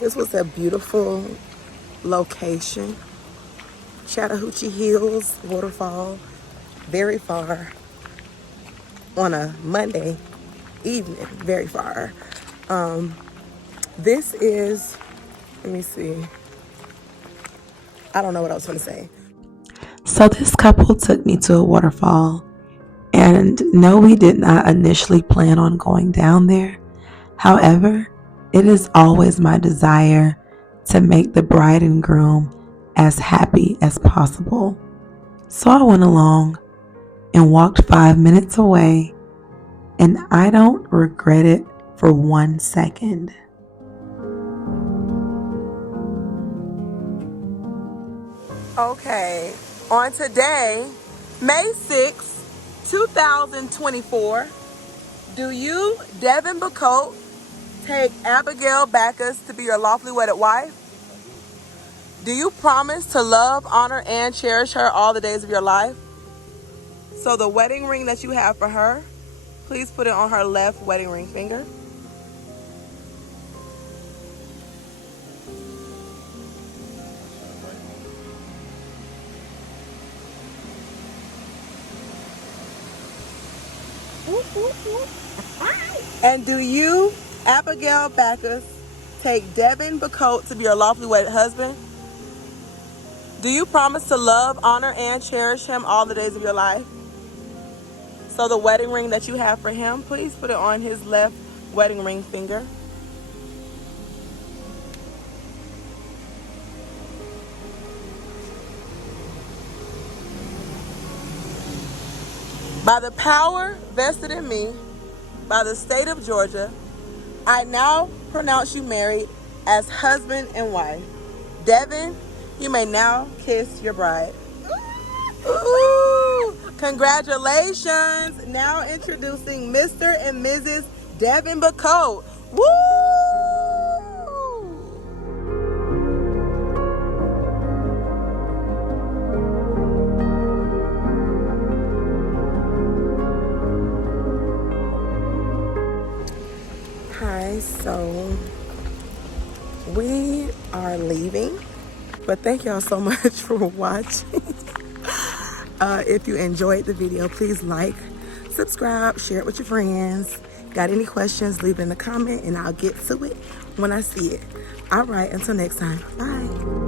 This was a beautiful location. Chattahoochee Hills Waterfall, very far on a Monday evening, very far. This is, let me see, I don't know what I was going to say. So this couple took me to a waterfall, and no, we did not initially plan on going down there. However, it is always my desire to make the bride and groom as happy as possible. So I went along and walked 5 minutes away, and I don't regret it for 1 second. Okay, on today, May 6, 2024, do you, Devin Bacote, take Abigail Backus to be your lawfully wedded wife? Do you promise to love, honor, and cherish her all the days of your life? So the wedding ring that you have for her, please put it on her left wedding ring finger. And do you, Abigail Backus, take Devin Bacote to be your lawfully wedded husband? Do you promise to love, honor, and cherish him all the days of your life? So the wedding ring that you have for him, please put it on his left wedding ring finger. By the power vested in me by the state of Georgia, I now pronounce you married as husband and wife. Devin, you may now kiss your bride. Ooh, congratulations. Now introducing Mr. and Mrs. Devin Bacote. Woo! Hi, so we are leaving, but thank y'all so much for watching. If you enjoyed the video, please like, subscribe, share it with your friends. Got any questions, leave it in the comment and I'll get to it when I see it. All right, until next time, bye.